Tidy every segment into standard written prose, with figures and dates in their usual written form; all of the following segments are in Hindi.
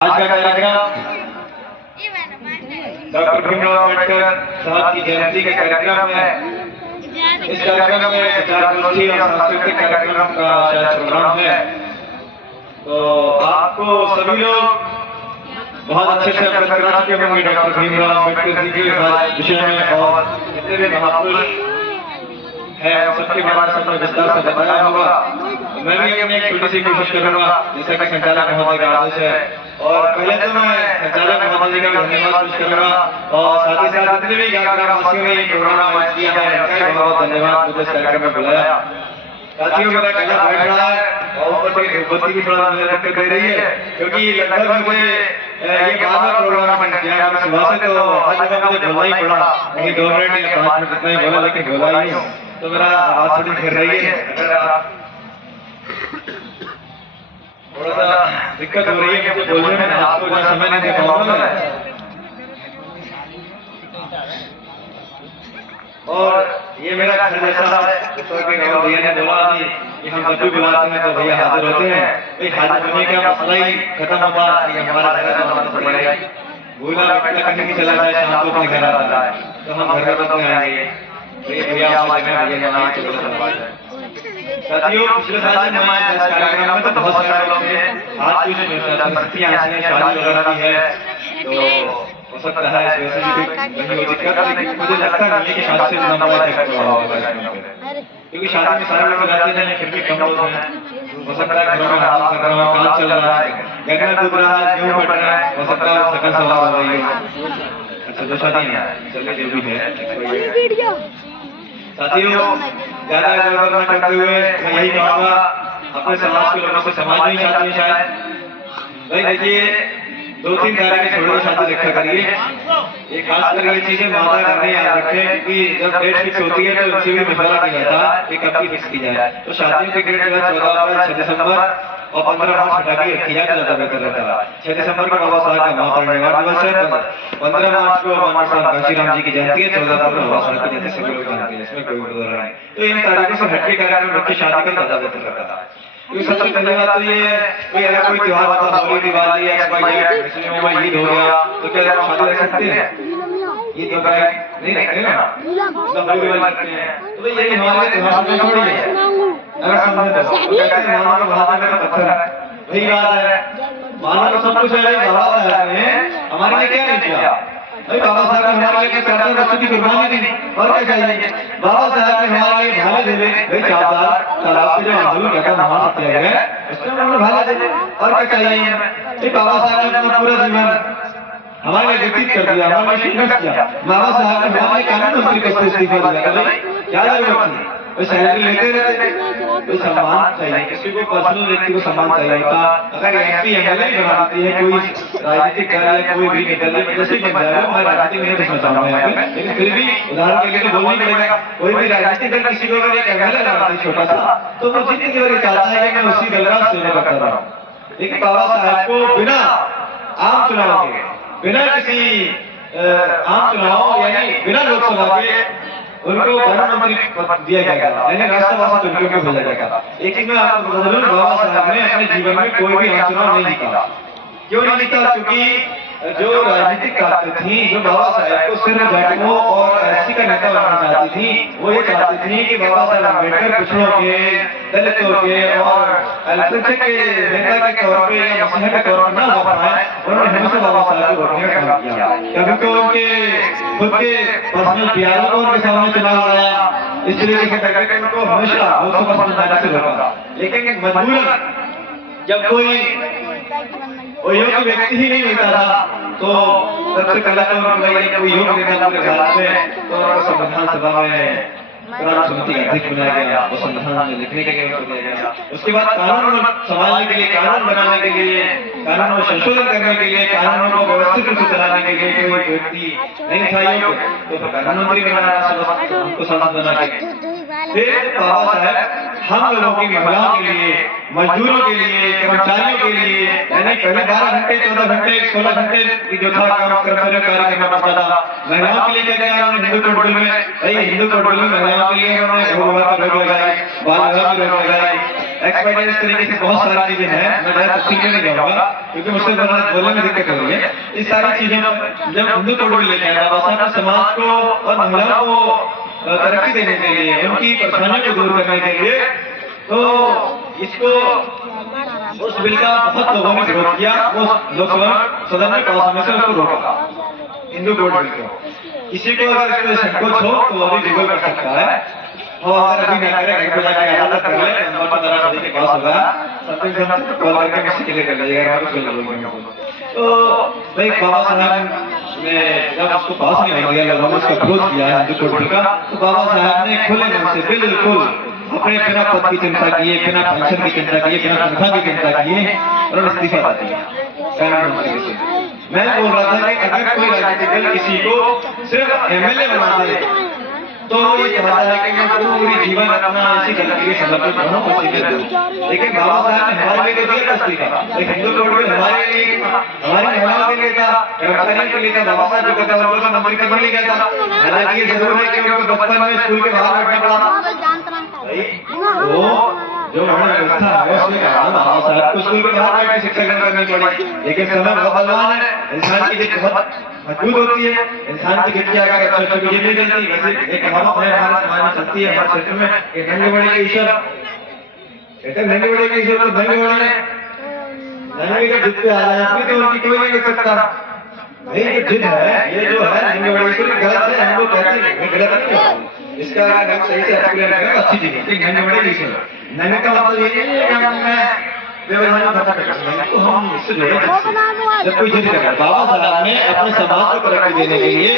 आज का कार्यक्रम डॉक्टर भीमराव अम्बेडकर साहब की जयंती के कार्यक्रम है। इस कार्यक्रम में विचारगोष्ठी और सांस्कृतिक कार्यक्रम का शायद प्रोग्राम है। तो आपको सभी लोग बहुत अच्छे से अवगत करा चुके होंगे डॉक्टर भीमराव अम्बेडकर जी के विषय में और जितने भी महापुरुष है सबके बारे में सबने विस्तार से बताया होगा। मैं भी अपनी एक छोटी सी कोशिश करूंगा जैसा कि संचालक महोदय का आदेश है। और पहले तो मैं संचालक महोदय का धन्यवाद पेश करूंगा और साथ ही साथ जितने भी ग्रामवासियों ने प्रोग्राम आयोजित किया है उनका बहुत धन्यवाद मुझे इस कार्यक्रम में बुलाया। साथियों मेरा कहना बैठ रहा है और ऊपर से बत्ती भी थोड़ा दिक्कत दे रही है क्योंकि लगभग मुझे ये बार प्रोग्राम किया है सुबह से तो आज मुझे बोलना ही पड़ा नहीं 2 मिनट या 5 मिनट इतना ही बोला लेकिन बोला ही तो मेरा आवाज थोड़ी फिर रही है। अगर आप थोड़ा सा दिक्कत हो रही है मुझे बोलने में आपको जो समय नहीं दे पाऊंगा मैं। और ये मेरा घर जैसा है जैसा कि भैया ने बोला कि हम जब भी बुलाते हैं तो भैया हाजिर होते हैं। भाई हाजिर होने का मसला ही खत्म होगा कि हमारा घर बनाना पड़ेगा। भूला बेटा कहीं भी चला जाए शाम को अपने घर आता है तो हम घर में अपने आएंगे भैया आवाज में भैया ना चलो साथियों पिछले साल में मैं 10 कार्यक्रम में तो बहुत सारे लोग थे। आज कुछ परिस्थितियां ऐसी हैं शादी वगैरह की है तो हो सकता है इस वजह से भी कहीं हो दिक्कत लेकिन मुझे लगता नहीं है कि शादी से इतना बड़ा इफेक्ट हुआ होगा क्योंकि शादी में सारे लोग रहते हैं फिर भी कम लोग हैं। हो सकता है घरों में हाथ कर रहा हूँ काम चल रहा है गन्ना डूब रहा है गेहूं कट रहा है हो सकता है सकल सवार हो रही है। अच्छा जो शादी है चलिए जो भी है साथियों ज्यादा गड़बड़ न करते हुए मैं यही कहूँगा अपने समाज के लोगों से समाज नहीं चाहते हैं शायद भाई देखिए 2-3 तारीख के छोड़ो शादी रखा करिए। ये खास कर ये चीजें माता करने याद रखें कि जब डेट फिक्स होती है तो उनसे भी मशवरा किया जाता है कि कब की फिक्स की जाए। तो शादियों की डेट जो है 14 अप्रैल 6 दिसंबर और 15 मार्च हटा के रखी जाए तो ज्यादा बेहतर रहता है। 6 दिसंबर को बाबा साहब का महापरिनिर्वाण दिवस है। 15 मार्च को बाबा साहब घनश्याम जी की जयंती है। 14 अप्रैल को बाबा साहब की जयंती सभी लोग जानते हैं इसमें कोई विरोध नहीं। तो इन तारीखों से हटके कार्यक्रम रखी शादी का ज्यादा बेहतर रहता है। क्योंकि सबसे पहली बात तो ये कोई अगर कोई त्योहार होता है होली दिवाली या मुस्लिमों में ईद हो गया तो क्या आप शादी रख सकते हैं? ईद वगैरह नहीं रखते ना सब होली दिवाली रखते हैं तो भाई ये हमारे त्योहार में थोड़ी है। अगर समझे तो कहते हैं मानो महादेव का पत्थर है वही बात है मानो तो सब कुछ है। बाबा साहब ने हमारे लिए क्या नहीं किया भाई बाबा साहब ने हमारे लिए 4 बच्चों की कुर्बानी दी और क्या चाहिए। बाबा साहब ने हमारे लिए भाले दे दे भाई 4 साल तालाब से जो आंदोलन किया था महान किया गया उसमें उन्होंने भाले दे दे और क्या चाहिए। भाई बाबा साहब ने अपना पूरा जीवन हमारे लिए व्यतीत कर दिया हमारे लिए संघर्ष किया। बाबा साहब ने हमारे कानून मंत्री का इस्तीफा दिया क्या जरूरत थी। वो सैलरी लेते रहते कोई सम्मान चाहिए किसी को पर्सनल व्यक्ति को सम्मान चाहिए होता। अगर एमपी एमएलए बना देती है कोई राजनीतिक दल या कोई भी निकल जैसे बन जाए मैं राजनीति में नहीं चाहूंगा यहाँ पे लेकिन फिर भी उदाहरण के लिए तो बोलना ही पड़ेगा। कोई भी राजनीतिक दल किसी को अगर एक एमएलए बनाती है छोटा सा तो वो जितनी देर चाहता है कि मैं उसी दल का सेवा करता रहा हूँ। लेकिन बाबा साहब को बिना आम चुनाव के बिना किसी आम चुनाव यानी बिना लोकसभा के उनको प्रधानमंत्री पद दिया गया यानी राष्ट्रवासी चुनकर के भेजा गया। एक चीज में आपको बता दूं बाबा साहब ने अपने जीवन में कोई भी आम चुनाव नहीं जीता। क्यों नहीं जीता? क्योंकि जो राजनीतिक ताकतें थी जो बाबा साहब को सिर्फ जाटों और एससी का नेता बनाना चाहती थी वो ये चाहती थी कि बाबा साहब अम्बेडकर पिछड़ों के दलितों के और अल्पसंख्यक के नेता के तौर पे या मसीहा के तौर पर न हो पाए उन्होंने हमेशा बाबा साहब को वोट का काम किया। कभी तो उनके खुद के पर्सनल प्यारों को उनके सामने चुनाव आया इसलिए करके उनको हमेशा लोकसभा में जाने से रोका। लेकिन मजबूरन जब कोई योग्य व्यक्ति ही नहीं मिलता था तो सबसे पहले तो कोई योग्य नेता पूरे भारत में तो संविधान सभा में प्रांत समिति का अध्यक्ष बनाया गया वो संविधान में लिखने के लिए दिया गया। उसके बाद कानून संभालने के लिए कानून बनाने के लिए कानून में संशोधन करने के लिए कानूनों को व्यवस्थित रूप से चलाने के लिए कोई व्यक्ति नहीं था योग्य तो प्रधानमंत्री बनाया उनको सांसद बना के फिर बाबा साहब हम लोगों की महिलाओं के लिए मजदूरों के लिए कर्मचारियों के लिए यानी पहले 12 घंटे 14 घंटे 16 घंटे की जो था काम कर्मचारियों कार्य करना पड़ता था। महिलाओं के लिए क्या किया उन्होंने हिंदू कोड बिल में हिंदू कोड बिल में महिलाओं के लिए उन्होंने भोग विवाह का रोक लगाई बाल विवाह की रोक लगाई एक्सपाइटेड इस तरीके से बहुत सारी चीजें हैं, मैं ज़्यादा तफसील में नहीं जाऊंगा क्योंकि मुझसे बोलने में दिक्कत हो रही है। इस सारी चीजें जब हिंदू कोड में लेके आया बाबा साहब ने समाज को और महिलाओं को तरक्की देने के लिए, उनकी परेशानियों को दूर करने के लिए, तो इसको उस बिल का बहुत लोगों ने विरोध किया, वो लोकसभा सदन में पास होने से उसको रोका, हिंदू कोड बिल को। किसी को अगर इसमें संकोच हो तो वो भी विरोध कर सकता है, और अगर अभी ना करे घर पे जाके अदालत कर ले, नंबर 15 के पास होगा, सबके सामने कॉल करके मुझसे क्लियर कर लीजिएगा, मैं कुछ बोलूंगा। तो भाई बाबा साहब ने जब उसको पास नहीं हो गया, लोगों ने उसका विरोध किया हिंदू कोड बिल का, तो बाबा साहब ने खुले मन से बिल्कुल अपने बिना पद की चिंता किए, बिना पेंशन की चिंता किए, बिना तनख्वाह की चिंता किए और इस्तीफा दे दिया। मैं बोल रहा था कि अगर कोई राजनीतिक दल किसी को सिर्फ एमएलए बना दे तो ये चाहता है कि मैं पूरी जीवन अपना इसी दल के लिए समर्पित रहूं, उसी के लिए। लेकिन बाबा साहब ने हमारे लिए तो दिया इस्तीफा, लेकिन हिंदू कोड बिल हमारे लिए, हमारी महिलाओं के लिए था, कर्मचारियों के लिए था। बाबा साहब जो कहता है उनको मंत्री करने के लिए था। हालांकि ये जरूर है कि उनको बचपन में स्कूल के बाहर बैठना पड़ा, वो जो हमारी व्यवस्था है उसमें बाबा साहब को स्कूल के बाहर बैठ के शिक्षा ग्रहण करनी पड़ी। लेकिन समय बहुत बलवान है, इंसान की जिद बहुत मजबूत होती है, इंसान की जिद की अगर अच्छी अच्छी चीजें नहीं चलती। वैसे एक कहावत है हमारे समाज में चलती है, हमारे क्षेत्र में, कि नंगे बड़े के ईश्वर, कहते नंगे बड़े के ईश्वर, तो नंगे बड़े नंगे के जिद पे आ जाए, अपनी तो उनकी कोई नहीं कर सकता। भाई ये जिद है, ये जो है नंगे बड़े ईश्वर गलत है, हम लोग कहते हैं गलत नहीं है, इसका अगर हम सही से एक्सप्लेन करें तो अच्छी चीज है। नंगे बड़े ईश्वर, नंगे का मतलब ये नहीं है कि मैं व्यवहार में बता सकते हैं, तो हम इससे जुड़े जब कोई जिद करता है। बाबा साहब ने अपने समाज को तरक्की देने के लिए,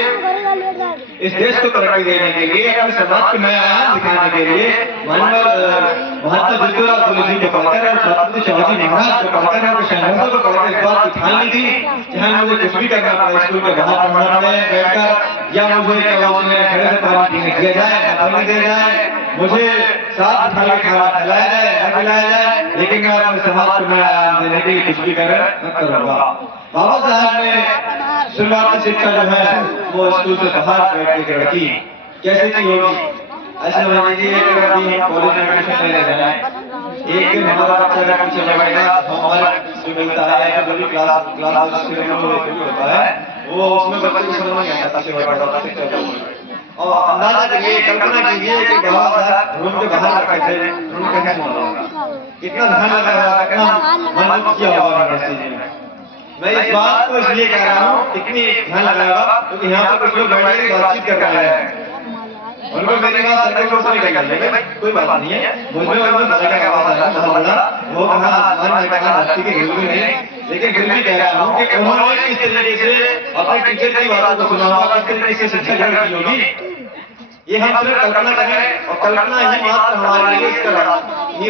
इस देश को तरक्की देने के लिए, अपने समाज को नया आयाम दिखाने के लिए महात्मा ज्योतिराव फुले जी को पढ़कर और छत्रपति शिवाजी महाराज को पढ़कर और संघर्षों को पढ़कर इस बात की ठान ली थी कि हाँ मुझे कुछ भी करना पड़े, स्कूल के बाहर पढ़ना पड़े बैठकर, या मुझे खड़े से पानी पीने दिया जाए, पानी दिया जाए, मुझे साथ बिठा के खाना खिलाया जाए, न खिलाया जाए, लेकिन मैं अपने समाज को नया आयाम देने के लिए कुछ भी करूंगा। बाबा साहब ने शुरुआती शिक्षा जो है वो स्कूल से बाहर बैठ के लड़की कैसे की होगी, ऐसे मान लीजिए कॉलेज में एडमिशन ले जाना है, एक दिन हमारा बच्चा अगर पीछे लगेगा, हमारा जो मिलता है या जो भी क्लास होता है वो उसमें बच्चे को समझ नहीं आता से और अंदाजा करिए, कल्पना कीजिए कि बाबा साहब रूम के बाहर रखे थे, रूम कैसे होगा, कितना ध्यान लगा होगा, कितना मन किया होगा यूनिवर्सिटी में। मैं इस बात को इसलिए कह रहा हूँ, इतनी ध्यान लगा होगा क्योंकि यहाँ पर कुछ लोग बैठ के बातचीत कर रहे हैं, उनको मेरी बात सर्कल को नहीं कहेंगे, भाई कोई बात नहीं है, मुझे उनको लगेगा बाबा साहब बहुत बड़ा, वो कहा आसमान में कहा धरती के हिल भी नहीं, लेकिन फिर भी कह रहा हूँ कि उन्होंने किस तरीके से अपने टीचर की बातों को सुना होगा, किस तरीके से शिक्षा ग्रहण की होगी, ये हम सिर्फ कल्पना करें और कल्पना ही मात्र हमारे लिए इसका रास्ता है, कोई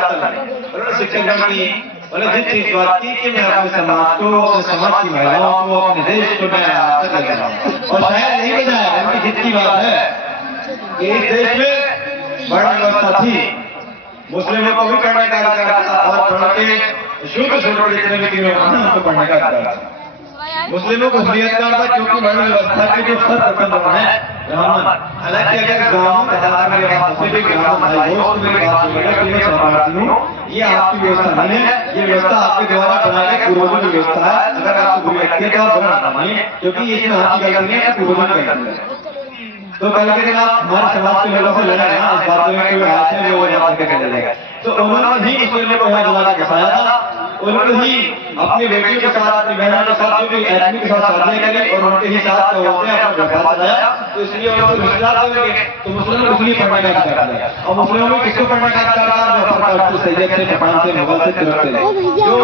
रास्ता नहीं। उन्होंने शिक्षा ग्रहण की, उन्होंने जिस चीज बात की कि मैं अपने समाज को, अपने समाज की महिलाओं को, अपने देश को मैं आगे ले जाऊँ, और शायद नहीं बजाय उनकी जिद की बात है कि इस देश में वर्ण व्यवस्था थी, मुस्लिमों को भी पढ़ने का अधिकार था और पढ़ के शुद्ध छोड़ जितने भी तीनों उनको पढ़ने का अधिकार था। मुस्लिमों को हुर्रियत का था क्योंकि वर्ण व्यवस्था के जो सर्वप्रथम है ब्राह्मण। हालांकि अगर ब्राह्मण ये आपकी व्यवस्था नहीं है, ये व्यवस्था आपके द्वारा बनाई गई पूर्वजों की व्यवस्था है। अगर आपको बुरी लगती है तो आप बुरा मानिए, क्योंकि इसमें आपकी गलती नहीं है, पूर्वजों की गलती है। तो कल के दिन आप हमारे समाज के लोगों से लड़े ना, इस बात में कोई हाथ है वो बात करके चलेगा। तो उन्होंने ही मुस्लिमों को यहाँ बुला के बसाया था, उन्होंने ही अपनी बेटियों के साथ, अपनी बहनों के साथ, जो भी आदमी के साथ शादियां करी और उनके ही साथ होते हैं अपना व्यवहार चलाया। तो इसलिए उनको रिश्तेदार देंगे तो मुस्लिमों को इसलिए पढ़ने का अधिकार दिया। और मुस्लिमों में किसको पढ़ने का अधिकार था? जो सैयद से, पठान से, मुगल से, तुर्क से, जो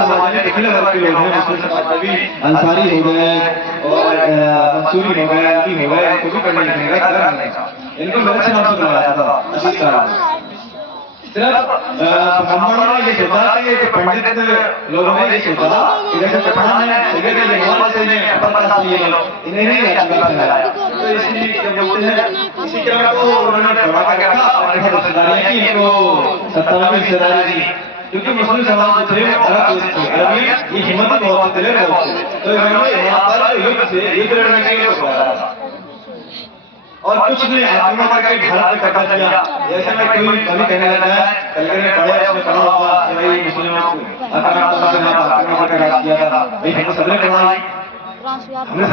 समाज में पिछले वर्ग के लोग हैं, मुस्लिम समाज में भी अंसारी हो गए और मंसूरी हो गए, अली हो गए, इनको भी पढ़ने लिखने का अधिकार नहीं था। इनको मेरे से नाम से बुलाया था इसी कारण। सिर्फ ब्राह्मणों ने ये सोचा कि पंडित लोगों ने ये सोचा कि जैसे पठान है, सैयद है, जवान से हैं, अपर कास्ट के लोग, इन्हें नहीं लगाया। तो इसलिए क्या बोलते हैं, इसी क्रम को उन्होंने बढ़ा के रखा और रिश्तेदारियां की, इनको सत्ता में हिस्सेदारी दी। क्योंकि मुस्लिम समाज थे अरब देश थे, अरब में ये हिम्मत बहुत थे बहुत, तो इन्होंने यहाँ पर युद्ध लड़ने के लिए बुलाया था। और कुछ ने आक्रमण करके भारत पे कब्जा किया। ऐसे में कोई कभी कहने लगा है कलकत्ते में पढ़े उसमें पढ़ा होगा कि भाई मुस्लिमों को आक्रमण करके राज किया था। भाई हमने सबने पढ़ा, हमने सबने